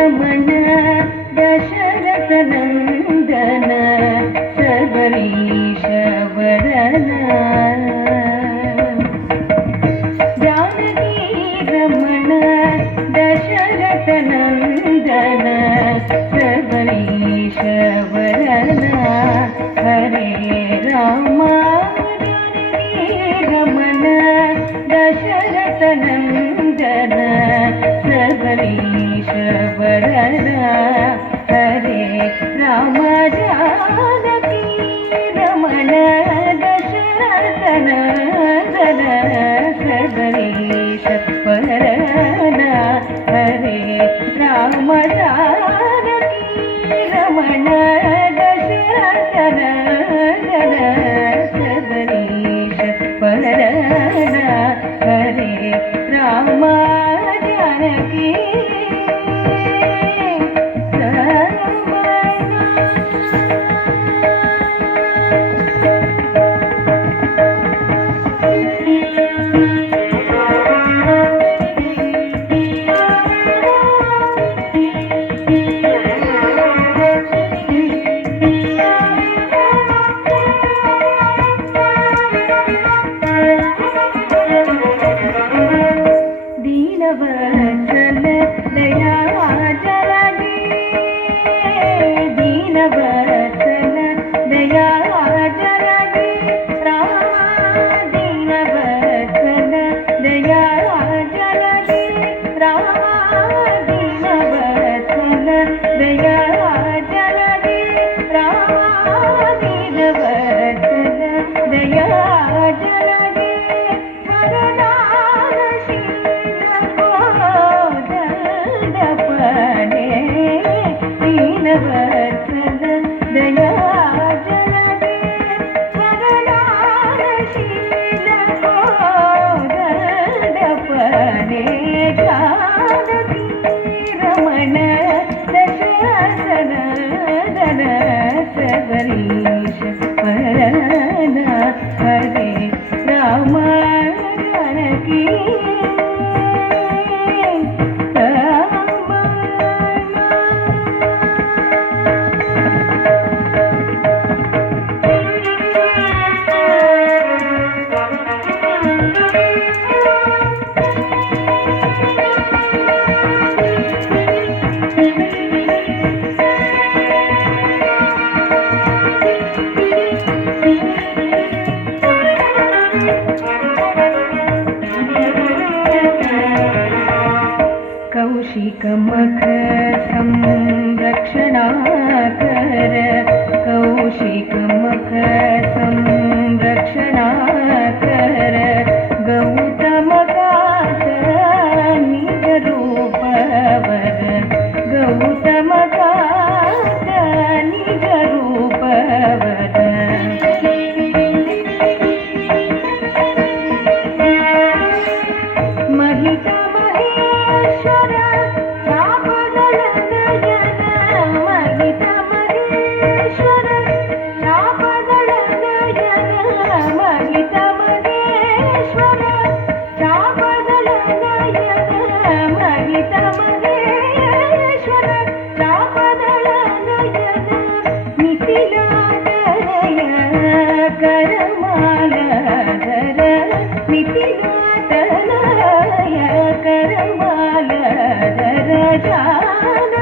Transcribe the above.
रमण दशरथ नंदन सर्वरीश वरन जानकी रमण दशरथ नंदन सर्वरीश वरन हरे राम रमण दशरथ नंदन सर्वरीश वरन हरे राम जानकी रमण दशरथ नंदन सर्वरीश वरन हरे राम जानकी रमण दशरथ नंदन सर्वरीश वरन हरे राम जानकी दीनवत्सल दया जलदे दीनवत्सल दया जलदे राम दीनवत्सल दया जलदे राम दीनवत्सल दया जलदे राम दीनवत्सल दया जलदे दीनवत्सल दया जलदे वरदानशील को दर्दपने जानकी रमण दशरथ नंदन सर्वरीश वरन हरे राम जानकी कौशिकमख संरक्षणाकर कौशिकमख संरक्षणाकर गौतमकात निज रूपवर गौतमकात निज रूपवर महिता महेश्वर चापदल नयन महिता महेश्वर चापदल नयन महिता महेश्वर चापदल नयन महिता महेश्वर चापदल नयन मिथिलादय करमालधर मिथिलादय करमालधर जान